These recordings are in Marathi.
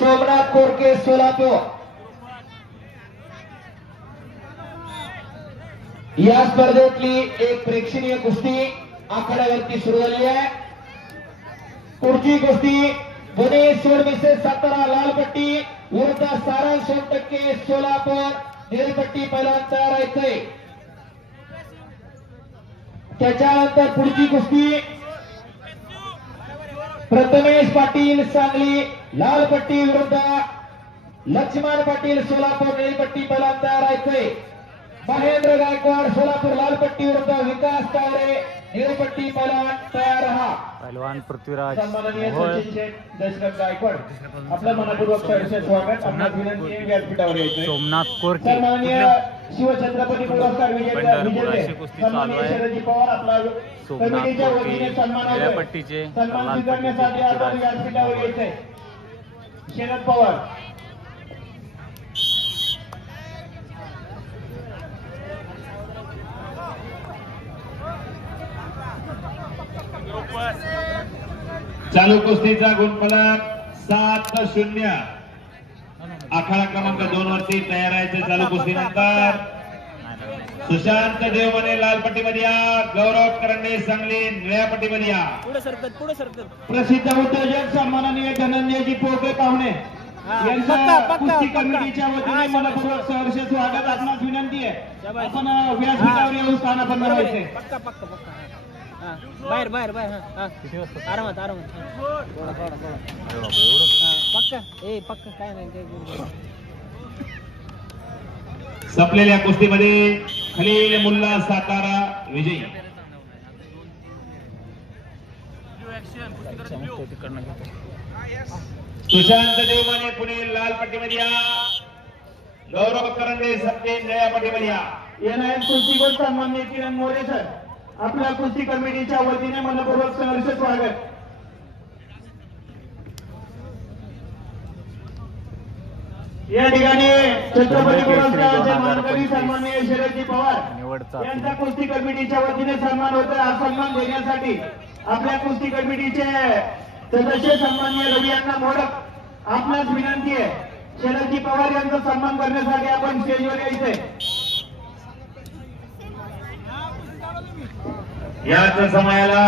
सोमनाथ कोरके सोलापूर। या स्पर्धेतली एक प्रेक्षणीय कुस्ती आखाड्यावरती सुरू झाली आहे। पुढची कुस्ती पुणे सोडमिसे सातारा लाल पट्टी विरुद्ध सारंग 100% सोलापूर निळी पट्टी पहिलवान तयार आहे। त्याच्यानंतर पुढची कुस्ती प्रथमेश पाटील सांगली लाल पट्टी विरुद्ध लक्ष्मण पाटील सोलापूर निळी पट्टी पहिलवान तयार आहे। महेंद्र गायकवाड सोलापूर लाल पट्टी विरुद्ध विकास तावरे निळी पट्टी पहिलवान तयार रहा। पहलवान पृथ्वीराज सन्माननीय सचिन शेठ दशरथ गायकवाड आपलं मनपूर्वक सहर्ष स्वागत। आपणास विनंती आहे व्यासपीठावर यायचं। सोमनाथ कोरके सन्माननीय शिवछत्रपती पुरस्कार विजेते सन्माननीय शरदजी पवार आपला कमिटीच्या वतीने सन्मान होतोय। सन्मान स्वीकारण्यासाठी आपण व्यासपीठावर यायचंय। शरद पवार चालू कुस्तीचा गुणफलक 7-0 आखाडा क्रमांक 2 वरती तयार आहे। चालू कुस्तीनंतर सुशांत देवमने लाल पट्टीमध्ये या, गौरव करंडे सांगली निळ्या पट्टीमध्ये या। प्रसिद्ध उद्योजक सन्माननीय धनंजयजी पोके पाहुणे यांच्या कुस्ती कमिटीच्या वतीने मनपूर्वक सहर्ष स्वागत। आपणास विनंती आहे आपण व्यासपीठावर येऊन स्थानापन्न व्हायचे। बाहेर बाहेर बाहेर आरामात आरामात पक्का पक्का काय नाही। संपलेल्या कुस्तीमध्ये खलील मुल्ला सातारा विजयी। सुशांत देवमाने पुणे लाल पट्टीमध्ये या, गौरव करंडे सत्ते निळ्या पट्टीमध्ये या। येणाऱ्या कुस्तीगीर सन्माननीय किरण मोरे सर आपल्या कुस्ती कमिटीच्या वतीने मनपूर्वक सहर्ष स्वागत। या ठिकाणी छत्रपती पुरस्काराचे मानकरी सन्माननीय शरदजी पवार यांच्या कुस्ती कमिटीच्या वतीने सन्मान होतोय। हा सन्मान देण्यासाठी आपल्या कुस्ती कमिटीचे सदस्य सन्माननीय रवी यांना मोडक आपणास विनंती आहे शरदजी पवार यांचा सन्मान करण्यासाठी आपण स्टेजवर यायचंय। याच समयाला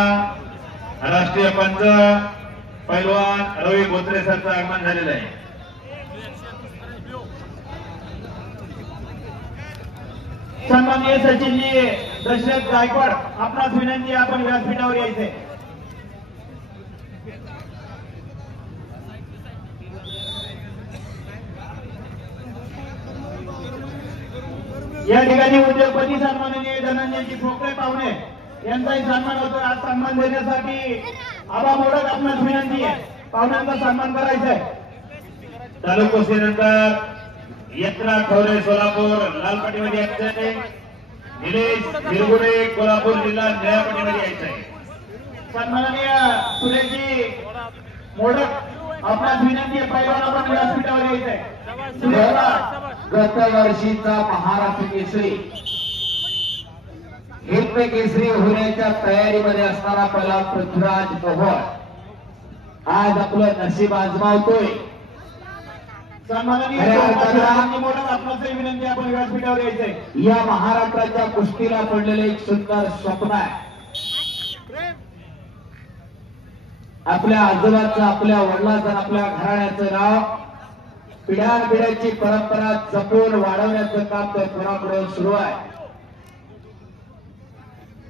राष्ट्रीय पंच पैलवान रवी बोत्रे सरचं आगमन झालेलं आहे। सन्माननीय सचिनजी दशरथ गायकवाड आपणास विनंती आहे आपण व्यासपीठावर यायचे। या ठिकाणी उद्योगपती सन्माननीय धनंजयजी ठोकळे पाहुणे यांचाही सन्मान होतो। आज सन्मान देण्यासाठी आबा मोडक आपणास विनंती आहे पाहुण्यांचा सन्मान करायचा आहे। चालू कुस्तीनंतर यत्रा खवरे सोलापूर लाल पट्टीमध्ये यायचे, निलेश निरगुडे कोल्हापूर जिल्हा निळ्या पट्टीमध्ये यायचं आहे। सन्माननीय सुरेशजी मोडक आपणास विनंती आहे पहिलवान आपण व्यासपीठावर यायचंय। गत वर्षीचा महाराष्ट्र केसरी हिंद केसरी होण्याच्या तयारीमध्ये असणारा पहिला पृथ्वीराज मोहोळ आज आपलं नशीब आजमावतोय। सन्माननीय आपणासही विनंती आपण व्यासपीठावर यायचंय। या महाराष्ट्राच्या कुस्तीला पडलेलं एक सुंदर स्वप्न आहे। आपल्या आजोबाचं आपल्या वडिलांचं आपल्या घराण्याचं नाव पिढ्यानपिढ्याची परंपरा जपून वाढवण्याचं काम त्या पुरापुढे सुरू आहे।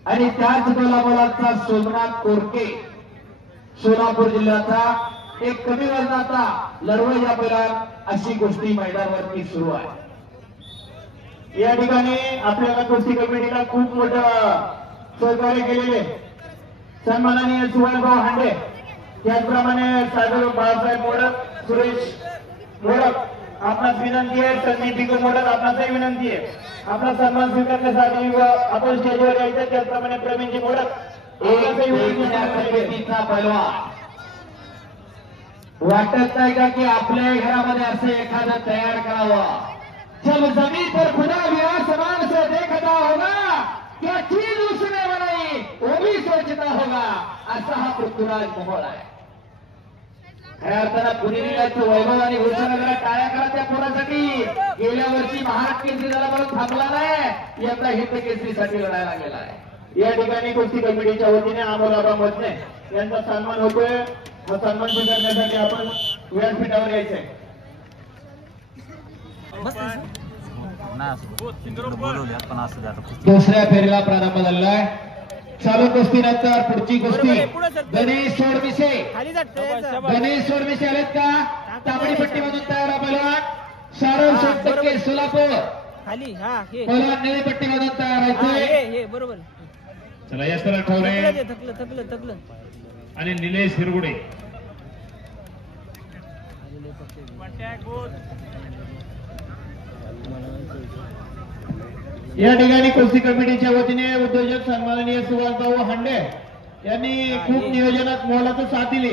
आणि त्याच बलाबलाचा सोमनाथ कोरके सोलापूर जिल्ह्याचा एक कमी वजनाचा लढवय्या पैलवान अशी कुस्ती मैदानावरती सुरू आहे। या ठिकाणी आपल्याला कुस्ती कमिटीला खूप मोठं सहकार्य केलेले सन्माननीय सुवर्णभाऊ हांडे त्याचप्रमाणे सागर बाळासाहेब मोडक सुरेश मोडक आपणास विनंती आहे। संदीप भिको मोडक आपणासही विनंती आहे आपला सन्मान स्वीकारण्यासाठी आपण स्टेजवर यायचं। त्याचप्रमाणे प्रवीणजी मोडक पैलवान वाटत नाही का की आपल्या घरामध्ये असं एखादं तयार करावं। जब जमीन पर खुदा भी आसमान से देखता होगा क्या चीज उसने बनाई वो भी सोचता होगा। असा हा पृथ्वीराज मोहोळ आहे। खऱ्या अर्थानं पुणेरीचं वैभव आणि घोषणा करा, टाळ्या करा त्या पोरासाठी. गेल्या वर्षी महाराष्ट्र केसरी झाला म्हणून थांबला नाही, यंदा हिंद केसरीसाठी लढायला लागलेला आहे. या ठिकाणी कुस्ती कमिटीच्या वतीने अमोलाबा मधने यांचा सन्मान होतोय. हा सन्मान स्वीकारण्यासाठी आपण व्यासपीठावर यायचंय. बोलवले पण असं द्या दुसऱ्या फेरीला प्रारंभ झालेला आहे. चालू कुस्तीनंतर पुढची कुस्ती गणेश सोडमिसे. खाली जात गणेश सोडमिसे आलेत का? तांबडी पट्टीमधून तयार आपल्याला शाहरुख सोनटक्के सोलापूर. खाली हा हे पहिलवान निळी पट्टीमधून तयार हा, व्हायचे. हे बरोबर. चला यशवंत ठवरे थकलं थकलं थकलं आणि निलेश हिरगुडे. या ठिकाणी कुस्ती कमिटीच्या वतीने उद्योजक सन्माननीय सुभाषभाऊ हांडे यांनी खूप नियोजनात मोलाचं साथ दिली.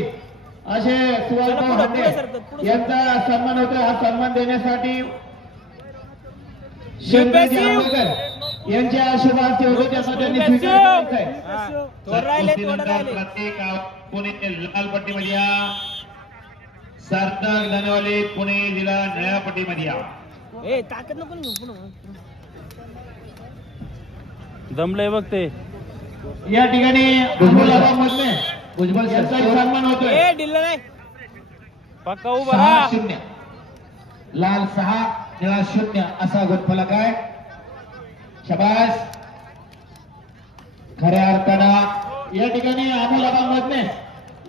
असे सुभाषभाऊ हांडे यांचा सन्मान होतो. हा सन्मान देण्यासाठी शिवराज आंबेडकर यांच्या शुभ हस्ते होतो, त्याचा त्यांनी स्वीकार केला आहे. थोडं राहिले कुस्तीनंतर प्रत्येक पुणे लाल पट्टीमध्ये या, सार्थक धनवाले पुणे जिल्हा निळ्या पट्टीमध्ये या. ए ताकद नको ना पुन्हा. दमलंय बघ ते. या ठिकाणी अमोलाबा मधने भुजबळ यांचा सन्मान होतोय. ए डिल्ला नाही. पक्का उभा 6 राहा. 0 लाल 6 निळा 0 असा गुणफलक आहे. शबास. खऱ्या अर्थानं या ठिकाणी अमोलाबा मधने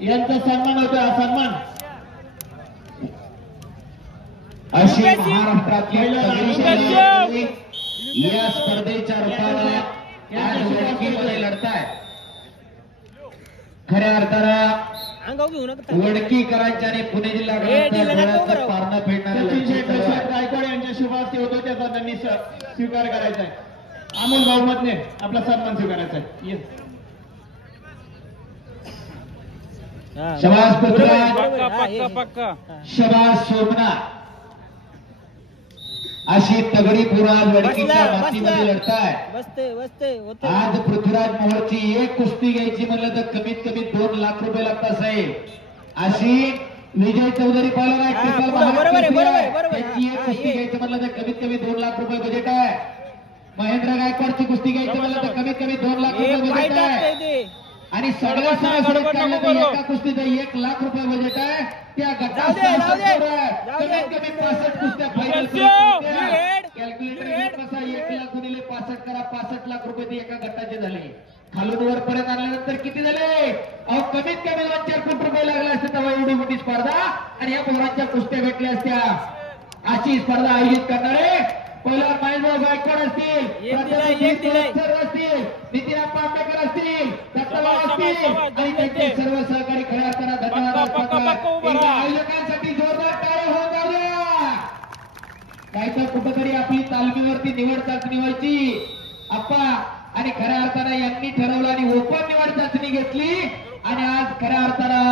यांचा सन्मान होतोय. हा सन्मान अशी महाराष्ट्रातली या स्पर्धेच्या रूपानं आज वडकीमध्ये लढताय. खऱ्या अर्थानं अंगाव घेऊ नका. वडकीकरांच्या आणि पुणे जिल्हा पारणं फेडणाऱ्या गायकवाड यांच्या शुभ हस्ते होतो, त्याचा त्यांनी स्वीकार करायचा आहे. अमोल बहुमतने आपला सन्मान स्वीकारायचा आहे. शबास पृथ्वीराज, पक्का पक्का पक्का. शबास सोमनाथ. अशी तगडी पुरा वडकीच्या मातीमध्ये लढताय. बसते बसते होते. आज पृथ्वीराज मोहोळची एक कुस्ती घ्यायची म्हणलं तर कमीत कमी 2 लाख रुपये लागतात साहेब. अशी विजय चौधरी पहिला हा, बरोबर आहे, बरोबर आहे, बरोबर आहे. त्याची एक हा, कुस्ती ये. घ्यायचं म्हणलं तर कमीत कमी 2 लाख रुपये बजेट आहे. महेंद्र गायकवाडची कुस्ती घ्यायची म्हणलं तर कमीत कमी 2 लाख रुपये बजेट फायदा आहे. ते आणि सगळ्या सरासरी काढलं तर एका कुस्तीचं 1 लाख रुपये बजेट आहे. त्या जाऊ दे, जाऊ दे. कमीत कमी 65 कुस्त्या फायनल. हेड. कॅल्क्युलेटर कसा 1 लाख गुणिले 65 करा, 65 लाख रुपये ते एका गटाचे झाले. खालून वर पर्यंत आणल्यानंतर किती झाले? अहो कमीत कमी 2-4 कोटी रुपये लागले असते तेव्हा एवढी मोठी स्पर्धा आणि या पोरांच्या कुस्त्या भेटल्या असत्या. अशी स्पर्धा आयोजित करणारे पहिला महेंद्र गायकवाड असतील, सर असतील, नितीन आप्पा आंबेकर असतील, दत्ताभाऊ असतील आणि त्यांचे सर्व सहकारी खऱ्या अर्थानं धन्यवाद. आयोजकांसाठी जोरदार टाळ्या होऊन जाऊ द्या. काहीतर कुठंतरी आपली तालमीवरती निवड चाचणी व्हायची आप्पा, आणि खऱ्या अर्थानं यांनी ठरवलं आणि ओपन निवड चाचणी घेतली आणि आज खऱ्या अर्थानं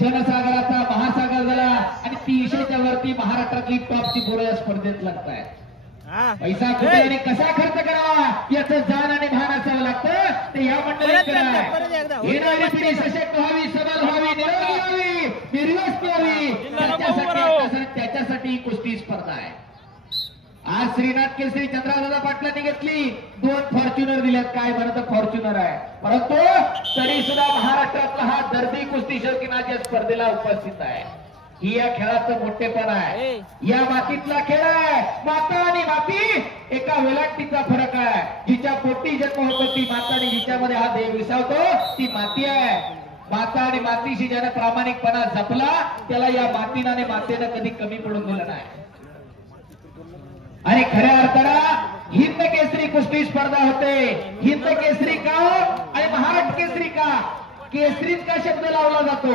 जनसागराचा महासागर झाला आणि 300च्या वरती महाराष्ट्रातली टॉपची पोरं या स्पर्धेत लागतायत. पैसा कुठे आणि कसा खर्च करा याचं जाण आणि भान असावं लागतं. ते या मंडळीत येणारी पिढी सशक्त व्हावी, सबल व्हावी, निरोगी व्हावी, निर्व्यस्त व्हावी, त्याच्यासाठी ही कुस्ती स्पर्धा आहे. आज श्रीनाथ केसरी चंद्रदादा पाटलांनी घेतली, 2 फॉर्च्युनर दिल्यात. काय म्हणत फॉर्च्युनर आहे, परंतु तरी सुद्धा महाराष्ट्रातला हा दर्दी कुस्ती शौकीनाच्या स्पर्धेला उपस्थित आहे. ही या खेळाचं मोठेपण आहे. या मातीतला खेळ आहे. माता आणि माती एका वेलांटीचा फरक आहे. जिच्या पोटी जन्म होतो ती माता आणि जिच्यामध्ये हा देह विसावतो ती माती आहे. माता आणि मातीशी ज्याने प्रामाणिकपणा जपला त्याला या मातीनं आणि मातेनं कधी कमी पडून दिलं नाही. आणि खऱ्या अर्थानं हिंद केसरी कुस्ती स्पर्धा होते. हिंद केसरी का आणि महाराष्ट्र केसरी का? केसरीत का शब्द लावला जातो?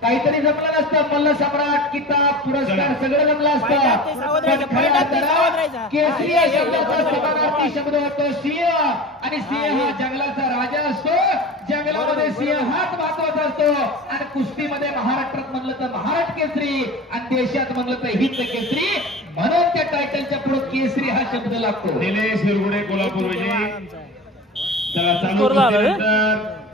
काहीतरी जमलं नसतं. मल्ल सम्राट, किताब, पुरस्कार सगळं जमलं असतं. पण खऱ्या अर्थानं केसरी या शब्दाचा समानार्थी शब्द होतो सिंह, आणि सिंह हा जंगलाचा राजा असतो. जंगलामध्ये सिंह हाच महत्वाचा असतो. आणि कुस्तीमध्ये महाराष्ट्रात म्हणलं तर महाराष्ट्र केसरी आणि देशात म्हणलं तर हिंद केसरी, म्हणून त्या टायटलच्या पुढे केसरी हा शब्द लागतो. निलेश हिरगुडे कोल्हापूर विजयी. चला चालू कुस्तीनंतर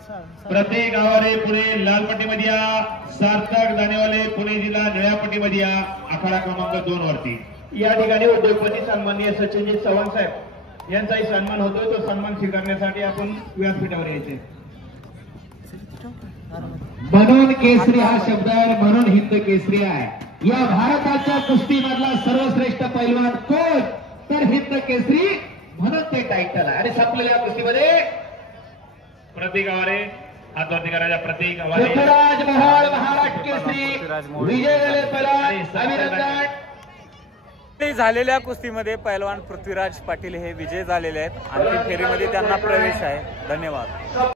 प्रत्येक गावाले पुणे लाल पट्टीमध्ये या, सार्थक दाणेवाले पुणे जिल्हा निळ्या पट्टीमध्ये या, आखाडा क्रमांक 2 वरती. या ठिकाणी उद्योगपती सन्माननीय सचिनजी चव्हाण साहेब यांचाही सन्मान होतोय. तो सन्मान स्वीकारण्यासाठी आपण व्यासपीठावर यायचे. म्हणून केसरी हा शब्द आहे, म्हणून हिंद केसरी आहे. या भारताच्या कुस्तीमधला सर्वश्रेष्ठ पैलवान कोण, तर हिंद केसरी, म्हणून ते टायटल आहे. आणि संपलेल्या कुस्तीमध्ये प्रत्येक गावाले हात वरती करायचा. प्रत्येक गावाले पृथ्वीराज महाळ महाराष्ट्र केसरी विजय झाले. पैलवान अभिनंदन. झालेल्या कुस्तीमध्ये पैलवान पृथ्वीराज पाटील हे विजय झालेले आहेत. अंतिम फेरीमध्ये त्यांना प्रवेश आहे. धन्यवाद.